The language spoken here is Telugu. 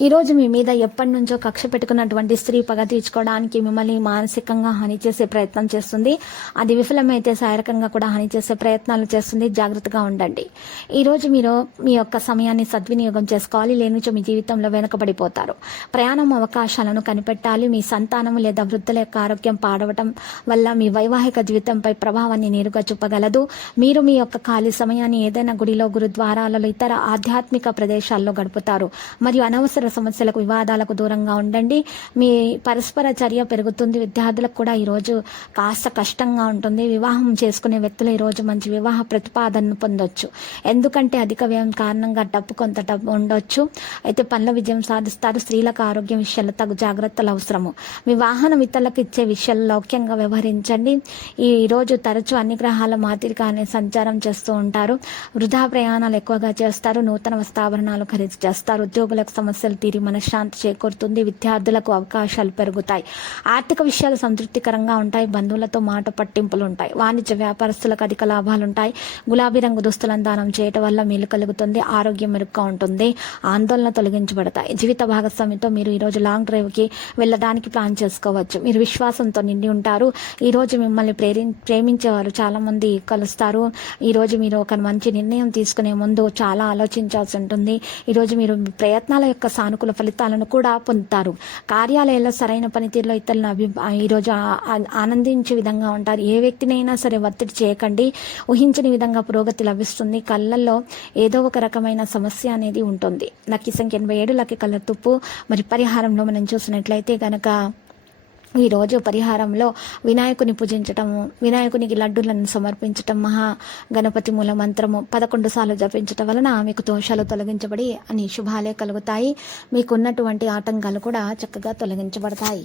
ఈరోజు మీ మీద ఎప్పటి నుంచో కక్ష పెట్టుకున్నటువంటి స్త్రీ పగ తీర్చుకోవడానికి మిమ్మల్ని మానసికంగా హాని చేసే ప్రయత్నం చేస్తుంది. అది విఫలమైతే శారీరకంగా కూడా హాని చేసే ప్రయత్నాలు చేస్తుంది. జాగ్రత్తగా ఉండండి. ఈరోజు మీరు మీ యొక్క సమయాన్ని సద్వినియోగం చేసుకోవాలి. లేనిచో మీ జీవితంలో వెనుకబడిపోతారు. ప్రయాణం అవకాశాలను కనిపెట్టాలి. మీ సంతానం లేదా వృద్ధుల యొక్క ఆరోగ్యం పాడవటం వల్ల మీ వైవాహిక జీవితంపై ప్రభావాన్ని నేరుగా చూపగలదు. మీరు మీ యొక్క ఖాళీ సమయాన్ని ఏదైనా గుడిలో గురుద్వారాలలో ఇతర ఆధ్యాత్మిక ప్రదేశాల్లో గడుపుతారు. మరియు అనవసర సమస్యలకు వివాదాలకు దూరంగా ఉండండి. మీ పరస్పర చర్య పెరుగుతుంది. విద్యార్థులకు కూడా ఈరోజు కాస్త కష్టంగా ఉంటుంది. వివాహం చేసుకునే వ్యక్తులు ఈరోజు మంచి వివాహ ప్రతిపాదనను పొందొచ్చు. ఎందుకంటే అధిక వ్యయం కారణంగా డబ్బు కొంత డబ్బు ఉండొచ్చు. అయితే పనుల విజయం సాధిస్తారు. స్త్రీలకు ఆరోగ్యం విషయాల్లో తగు జాగ్రత్తలు అవసరము. మీ వాహనం ఇతరులకు ఇచ్చే విషయాల్లో లౌక్యంగా వ్యవహరించండి. ఈ రోజు తరచూ అన్ని గ్రహాల మాదిరిగానే సంచారం చేస్తూ ఉంటారు. వృధా ప్రయాణాలు ఎక్కువగా చేస్తారు. నూతన వస్త్రాభరణాలు ఖరీదు చేస్తారు. ఉద్యోగులకు సమస్యలు తీరి మనశ్శాంతి చేకూరుతుంది. విద్యార్థులకు అవకాశాలు పెరుగుతాయి. ఆర్థిక విషయాలు సంతృప్తికరంగా ఉంటాయి. బంధువులతో మాట పట్టింపులు ఉంటాయి వాణిజ్య వ్యాపారస్తులకు అధిక లాభాలు ఉంటాయి గులాబీ రంగు దుస్తులను దానం చేయటం వల్ల మేలు కలుగుతుంది. ఆరోగ్యం మెరుగ్గా ఉంటుంది. ఆందోళన తొలగించబడతాయి. జీవిత భాగస్వామితో మీరు ఈరోజు లాంగ్ డ్రైవ్కి వెళ్ళడానికి ప్లాన్ చేసుకోవచ్చు. మీరు విశ్వాసంతో నిండి ఉంటారు. ఈరోజు మిమ్మల్ని ప్రేరి ప్రేమించేవారు చాలామంది కలుస్తారు. ఈరోజు మీరు ఒక మంచి నిర్ణయం తీసుకునే ముందు చాలా ఆలోచించాల్సి ఉంటుంది. ఈరోజు మీరు ప్రయత్నాల యొక్క సానుకూల ఫలితాలను కూడా పొందుతారు. కార్యాలయాల్లో సరైన పనితీరులో ఇతరులను అభి ఈరోజు ఆనందించే విధంగా ఉంటారు. ఏ వ్యక్తినైనా సరే ఒత్తిడి చేయకండి. ఊహించని విధంగా పురోగతి లభిస్తుంది. కళ్ళల్లో ఏదో ఒక రకమైన సమస్య అనేది ఉంటుంది. లక్కీ సంఖ్య ఎనభై ఏడు లక్కీ కళ్ళ తుప్పు. మరి పరిహారంలో మనం చూసినట్లయితే కనుక ఈ రోజు పరిహారంలో వినాయకుని పూజించటము వినాయకునికి లడ్డులను సమర్పించటం మహా గణపతి మూల మంత్రము పదకొండు సార్లు జపించటం వలన మీకు దోషాలు తొలగించబడి అని శుభాలే కలుగుతాయి. మీకున్నటువంటి ఆటంకాలు కూడా చక్కగా తొలగించబడతాయి.